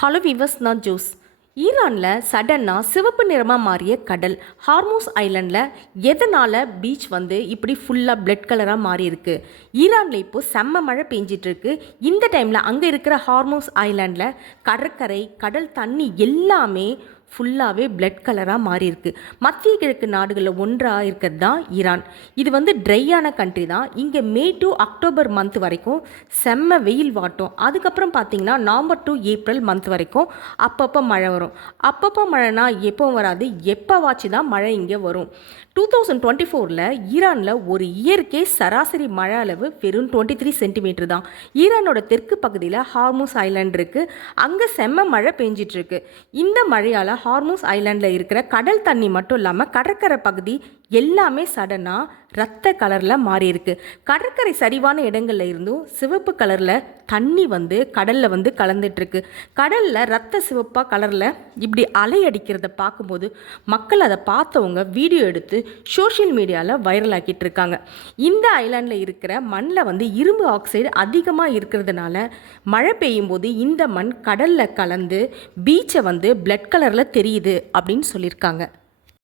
Hello விவஸ், நான் Jose. ஈரானில் சடனாக சிவப்பு நிறமாக மாறிய கடல் ஹார்மோஸ் ஐலண்டில் எதனால் பீச் இப்படி ஃபுல்லாக பிளட் கலராக மாறி இருக்கு? ஈரானில் இப்போது செம்ம மழை பெஞ்சிட்ருக்கு. இந்த டைமில் அங்கே இருக்கிற ஹார்மோஸ் ஐலாண்டில் கடற்கரை, கடல் தண்ணி எல்லாமே ஃபுல்லாகவே பிளட் கலராக மாறி இருக்கு. மத்திய கிழக்கு நாடுகளில் ஒன்றாக இருக்கிறது தான் ஈரான். இது ட்ரையான கண்ட்ரி தான். இங்கே மே டு அக்டோபர் மந்த் வரைக்கும் செம்ம வெயில் வாட்டும். அதுக்கப்புறம் பார்த்திங்கன்னா நவம்பர் டு ஏப்ரல் மந்த் வரைக்கும் அப்பப்போ மழை வரும். அப்பப்போ மழைனா எப்போ வராது, எப்போவாச்சு தான் மழை இங்கே வரும். 2024 ஈரானில் ஒரு இயற்கை சராசரி மழை அளவு வெறும் 23 சென்டிமீட்டர் தான். ஈரானோட தெற்கு பகுதியில் ஹார்மோஸ் ஐலாண்ட் இருக்குது. அங்கே செம்ம மழை பெஞ்சிட்ருக்கு. இந்த மழையால் ஹார்மோஸ் ஐலாண்டில் இருக்கிற கடல் தண்ணி மட்டும் இல்லாமல் கடற்கரை பகுதி எல்லாமே சடனாக ரத்த கலரில் மாறி இருக்கு. கடற்கரை சரிவான இடங்கள்ல இருந்தும் சிவப்பு கலரில் தண்ணி கடலில் கலந்துட்டுருக்கு. கடலில் ரத்த சிவப்பாக கலரில் இப்படி அலை அடிக்கிறத பார்க்கும்போது மக்கள் அதை பார்த்தவங்க வீடியோ எடுத்து சோஷியல் மீடியாவில் வைரல் ஆக்கிட்டு இருக்காங்க. இந்த ஐலாண்டில் இருக்கிற மண்ணில் இரும்பு ஆக்சைடு அதிகமாக இருக்கிறதுனால மழை பெய்யும் போது இந்த மண் கடலில் கலந்து பீச்சை பிளட் கலரில் தெரியுது அப்படின்னு சொல்லியிருக்காங்க.